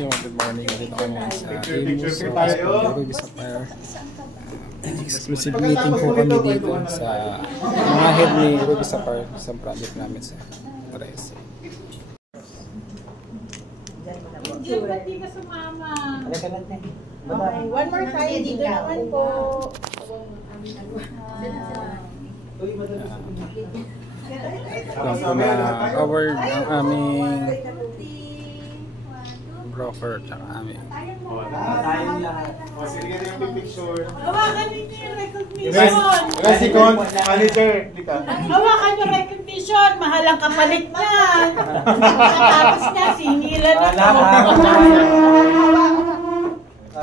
Yung good morning dito kami sa Imus Ruby Sapphire. Exclusive meeting po kami dito sa mga head ni Ruby Sapphire sa project namin sa Tres. Ba't di ka sumama? Okay, one more time dito naman po. Lang po na award ng aming broker at aming Tayong lahat. O, sige na yung picture. Hawakan ninyo yung recognition. Resikon, manager. Hawakan yung recognition. Mahal ang kapalit niyan. Tapos niya, singilan na ito.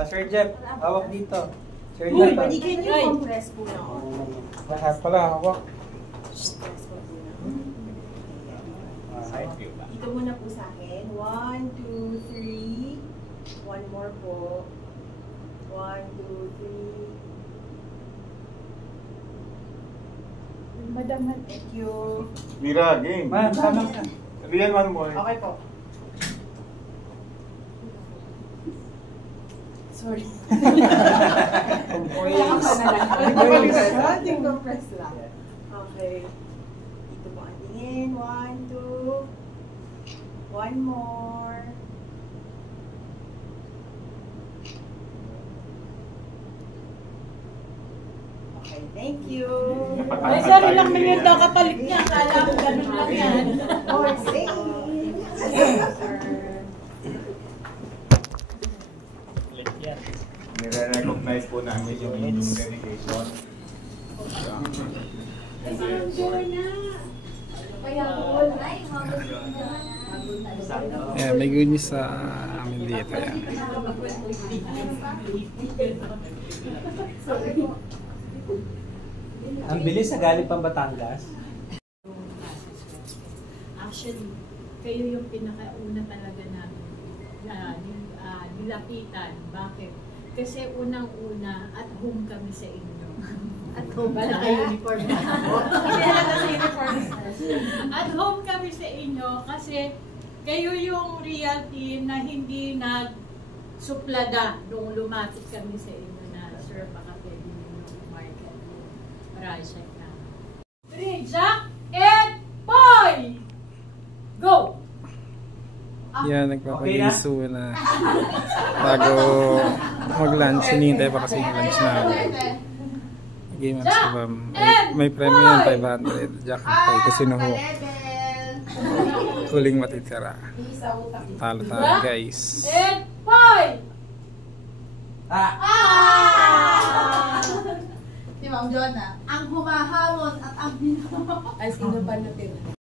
Sir Jeff, hawak dito. Sir Uy, Jeff. pwede can you compress po na? lahat pala hawak. Dito muna po sa akin. 1, 2, 3. One more po. 1, 2, 3. Madam, Thank you. Mira, game. Ma'am, tama ka. Rian, one more. Okay po. Sorry. Ating compress lang. Okay. Dito po ang tingin. 1, 2. One more. Okay, thank you. may sarili lang million daw kapalit niya. Kala ko ganun lang yan. For sale. Nire-recognize po namin yung inyong dedication. Yeah, may good news sa amin dito yan. Ang bilis na galing pang Batangas. Actually, kayo yung pinakauna talaga namin nilapitan. Bakit? Kasi unang-una, at home kami sa inyo. At home ba na uniform na? Hindi na sa uniform. At home kami sa inyo kasi kayo yung real team na hindi nagsuplada nung lumapit kami sa inyo na, sir, baka pwede nyo market yung project na. 3, Jack and Boy! Go! Yan, nagpapag-iso na bago mag-lunch. Hinihintay pa kasi yung lunch namin. Game of Subam. May premyo yan, 500. Jack and Boy kasi naho. Huling matitira. Talo tayo, guys. And Boy! Si Ma'am Jonah, ang humahamon at ang binahamon. Ay, sino pa natin?